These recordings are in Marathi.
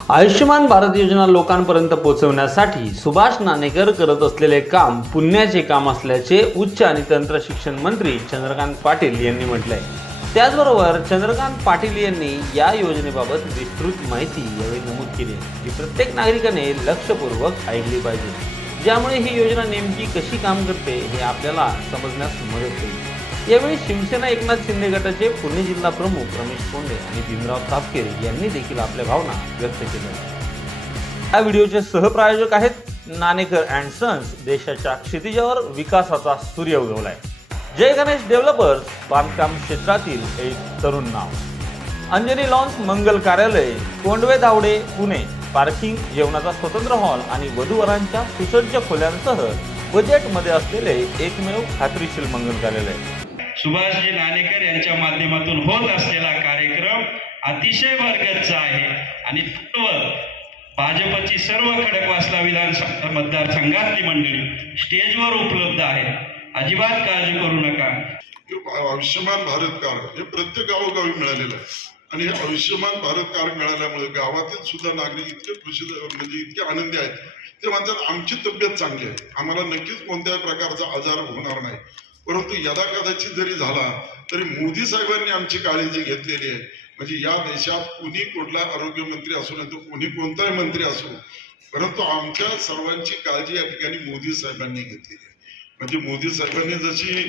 आयुष्यमान भारत योजना लोकांपर्यंत पोहोचवण्यासाठी सुभाष नाणेकर करत असलेले काम पुण्याचे काम असल्याचे उच्च आणि तंत्र शिक्षण मंत्री चंद्रकांत पाटील यांनी म्हटले त्याचबरोबर चंद्रकांत पाटील यांनी या योजनेबाबत विस्तृत माहिती यावेळी नमूद केली जी प्रत्येक नागरिकाने लक्षपूर्वक ऐकली पाहिजे. ज्यामुळे ही योजना नेमकी कशी काम करते हे आपल्याला समजण्यास मदत होईल. यावेळी शिवसेना एकनाथ शिंदे गटाचे पुणे जिल्हा प्रमुख रमेश कोंडे आणि भीमराव तापकेरे यांनी देखील आपल्या भावना व्यक्त केल्या. या व्हिडिओचे सहप्रायोजक आहेत नाणेकर अँड सन्स देशाच्या क्षितिजावर विकासाचा सूर्य उगवलाय. जय गणेश डेव्हलपर्स बांधकाम क्षेत्रातील एक तरुण नाव. अंजनी लॉन्स मंगल कार्यालय कोंडवे धावडे पुणे. पार्किंग जेवणाचा स्वतंत्र हॉल आणि वधूवरांच्या सुसज्ज खोल्यांसह बजेटमध्ये असलेले एकमेव खात्रीशील मंगल कार्यालय. सुभाषजी नाणेकर यांच्या माध्यमातून होत असलेला कार्यक्रम अतिशय बरकतचा आहे. आणि भाजपची सर्व खडकवासला विधानसभा मतदारसंघातली मंडळी स्टेजवर उपलब्ध आहे अजिबात काळजी करू नका. आयुष्यमान भारत कार्ड हे प्रत्येक गावोगावी मिळालेलं आहे. आणि हे आयुष्यमान भारत कार्ड मिळाल्यामुळे गावातील सुद्धा नागरिक इतके खुशी म्हणजे इतके आनंदी आहेत. ते म्हणतात आमची तब्येत चांगली आहे. आम्हाला नक्कीच कोणत्याही प्रकारचा आजार होणार नाही. परंतु यदा कदाचित जरी झाला तरी मोदी साहेबांनी आमची काळजी घेतलेली आहे. म्हणजे या देशात कुणी कुठला आरोग्यमंत्री असू नाही तो कुणी कोणताही मंत्री असो परंतु आमच्या सर्वांची काळजी या ठिकाणी मोदी साहेबांनी घेतलेली आहे. म्हणजे मोदी साहेबांनी जशी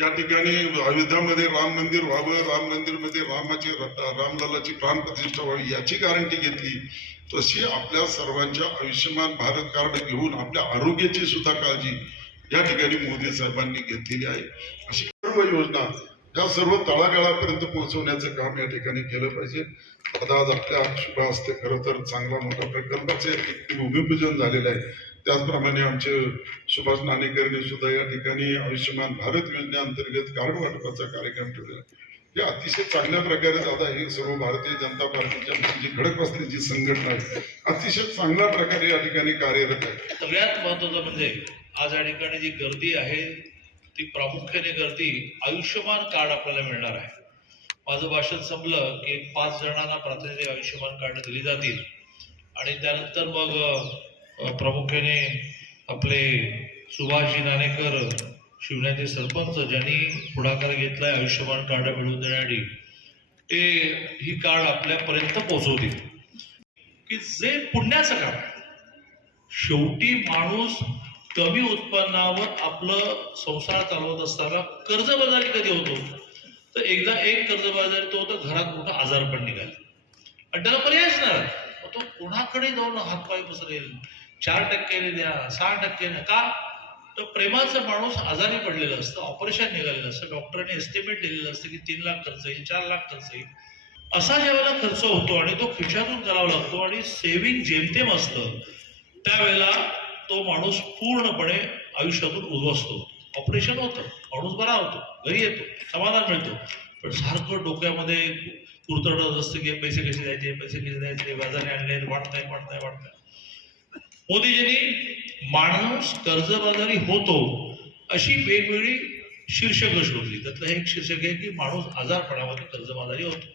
या ठिकाणी अयोध्यामध्ये राम मंदिर व्हावं राम मंदिरमध्ये रामाची रामलालाची प्राण प्रतिष्ठा व्हावी याची गॅरंटी घेतली तशी आपल्या सर्वांच्या आयुष्यमान भारत कार्ड घेऊन आपल्या आरोग्याची सुद्धा काळजी या ठिकाणी मोदी साहेबांनी घेतलेली आहे. अशी सर्व योजना या सर्व तळागाळापर्यंत पोहोचवण्याचं काम या ठिकाणी केलं पाहिजे. आता आज आपल्या शुभ असते खरं तर चांगला मोठा प्रकल्पाचे भूमिपूजन झालेलं आहे. त्याचप्रमाणे आमचे सुभाष नाणेकरने सुद्धा या ठिकाणी आयुष्यमान भारत योजनेअंतर्गत कार्ड वाटपाचा कार्यक्रम ठेवलेला आहे. हे अतिशय चांगल्या प्रकारे दादा हे सर्व भारतीय जनता पार्टीच्या जी घडक असते जी संघटना आहे अतिशय चांगल्या प्रकारे या ठिकाणी कार्यरत आहे. सगळ्यात महत्वाचं म्हणजे आज या ठिकाणी जी गर्दी आहे ती प्रामुख्याने गर्दी आयुष्यमान कार्ड आपल्याला मिळणार आहे. माझं भाषण संपलं की पाच जणांना प्राथमिक आयुष्यमान कार्ड दिली जातील. आणि त्यानंतर मग प्रामुख्याने आपले सुभाषजी नाणेकर शिवण्याचे सरपंच ज्यांनी पुढाकार घेतलाय आयुष्यमान कार्ड मिळवून देण्यासाठी ते ही कार्ड आपल्यापर्यंत पोहोचवतील. की जे पुण्याचं काम शेवटी माणूस कमी उत्पन्नावर आपलं संसार चालवत असताना कर्जबाजारी कधी होतो तर एकदा एक कर्जबाजारी तो होता घरात मोठा आजार पण निघाला. आणि त्याला पर्यायच नाही. तो कोणाकडे जाऊन हातपाय पसरेल? चार टक्क्याने द्या सहा टक्क्याने का? तर प्रेमाचा माणूस आजारी पडलेलं असतं ऑपरेशन निघालेलं असतं. डॉक्टरने एस्टिमेट दिलेलं असतं की तीन लाख खर्च येईल चार लाख खर्च येईल. असा ज्यावेळेला खर्च होतो आणि तो खिशातून करावा लागतो आणि सेव्हिंग जेमतेम असतं त्यावेळेला तो माणूस पूर्णपणे आयुष्यातून उद्ध्वस्त होतो ऑपरेशन होतं. माणूस बरा होतो. घरी येतो. समाधान मिळतो. पण सारखं डोक्यामध्ये कुरतडत असतं की पैसे कसे द्यायचे पैसे कसे द्यायचे व्याजाने आणले वाढताय वाढताय वाढताय मोदीजींनी माणूस कर्जबाजारी होतो अशी वेगवेगळी शीर्षकं शोधली. त्यातलं हे एक शीर्षक आहे की माणूस आजारपणामध्ये कर्जबाजारी होतो.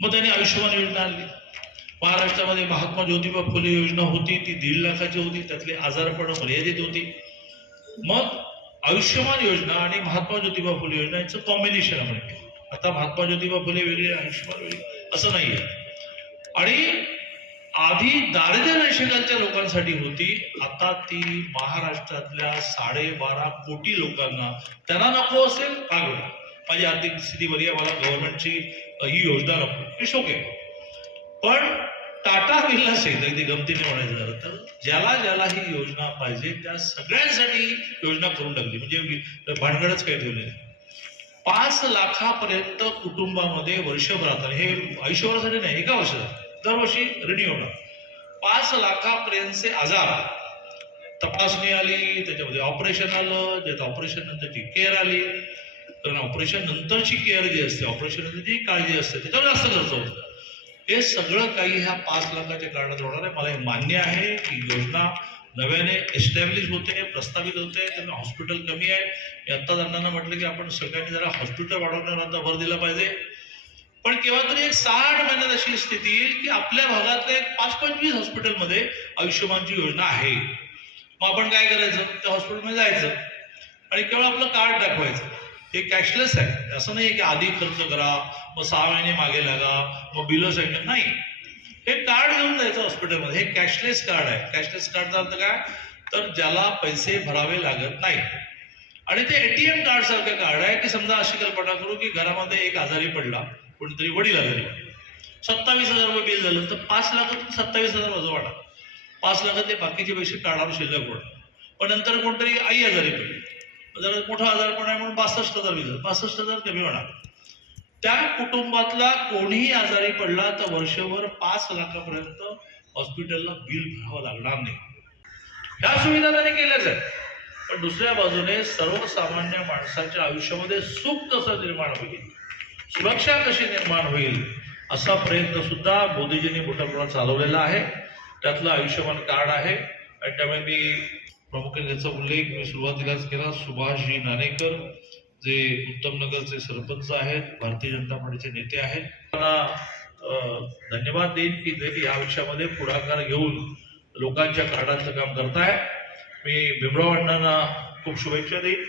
मग त्यांनी आयुष्यमान योजना आणली. महाराष्ट्रामध्ये महात्मा ज्योतिबा फुले योजना होती ती दीड लाखाची होती त्यातले आजारपण मर्यादित होती. मग आयुष्यमान योजना आणि महात्मा ज्योतिबा फुले योजना यांचं कॉम्बिनेशन आपण केलं. आता महात्मा ज्योतिबा फुले वेगळी आयुष्यमान वेगळी असं नाहीये. आणि आधी दारिद्र्य रेषेखालच्या लोकांसाठी होती. आता ती महाराष्ट्रातल्या साडेबारा कोटी लोकांना त्यांना नको असेल का माझी आर्थिक स्थिती बरी आहे मला गव्हर्नमेंटची ही योजना नको. इट्स ओके पण टाटा बिर्ला सहित अगदी गमतीने म्हणायचं झालं तर ज्याला ज्याला ही योजना पाहिजे त्या सगळ्यांसाठी योजना करून टाकली. म्हणजे भांडगडच भानगडच काही ठेवले नाही. पाच लाखापर्यंत कुटुंबामध्ये वर्षभरात हे आयुष्यभरासाठी नाही एका वर्षात. दरवर्षी रिन्यू होणार. पाच लाखापर्यंतचे आजार. तपासणी आली त्याच्यामध्ये ऑपरेशन आलं ज्यात ऑपरेशन नंतरची केअर आली. कारण ऑपरेशन नंतरची केअर जी असते ऑपरेशन नंतरची काळजी असते. त्याच्यावर जास्त खर्च होतो. हे सगळं काही ह्या पाच लाखाच्या कारणात होणार आहे. मला हे मान्य आहे की योजना नव्याने एस्टॅब्लिश होते प्रस्तावित होते त्यांना हॉस्पिटल कमी आहे. मी आत्ता अण्णांना म्हटलं की आपण सगळ्यांनी जरा हॉस्पिटल वाढवण्यावर आता भर दिला पाहिजे. पण केव्हा तरी एक साठ महिन्यात अशी स्थिती येईल की आपल्या भागातल्या एक पाच पंचवीस हॉस्पिटलमध्ये आयुष्यमानची योजना आहे. मग आपण काय करायचं? त्या हॉस्पिटलमध्ये जायचं. आणि केवळ आपलं कार्ड दाखवायचं. हे कॅशलेस आहे. असं नाही की आधी खर्च करा मग सहा महिने मागे लागा मग बिलं सँक्शन नाही. हे कार्ड घेऊन जायचं हॉस्पिटलमध्ये हे कॅशलेस कार्ड आहे. कॅशलेस कार्डचा अर्थ काय? तर ज्याला पैसे भरावे लागत नाही. आणि ते एटीएम कार्ड सारखं कार्ड आहे की समजा अशी कल्पना करू की घरामध्ये एक आजारी पडला कोणीतरी वडील आजारी सत्तावीस हजार रुपये बिल झालं तर पाच लाखातून सत्तावीस हजार वजा वाढा. पाच लाखातले बाकीचे पैसे कार्डावर शिल्लक पडतात पण नंतर कोणतरी आई आजारी पडली. जरा मोठा आजारपण आहे म्हणून बासष्ट हजार बिल बासष्ट हजार कमी होणार. त्या कुटुंबातला कोणीही आजारी पडला तर वर्षभर पाच लाखापर्यंत हॉस्पिटलला बिल भरावं लागणार नाही. ह्या सुविधा त्यांनी केल्याच आहेत पण दुसऱ्या बाजूने सर्वसामान्य माणसाच्या आयुष्यामध्ये सुख कसं निर्माण होईल? सुरक्षा कशी निर्माण होईल? असा प्रयत्न सुद्धा मोदीजींनी मोठ्या प्रमाणात चालवलेला आहे. त्यातलं आयुष्यमान कार्ड आहे. आणि त्यामुळे मी प्रामुख्याने याचा उल्लेख मी सुरुवातीलाच केला. सुभाषजी नानेकर जे उत्तमनगरचे सरपंच आहेत भारतीय जनता पार्टीचे नेते आहेत. त्यांना धन्यवाद देईन की जे या विषयामध्ये पुढाकार घेऊन लोकांच्या कार्डाचं काम करताय मी भीमराव अण्णांना खूप शुभेच्छा देईन.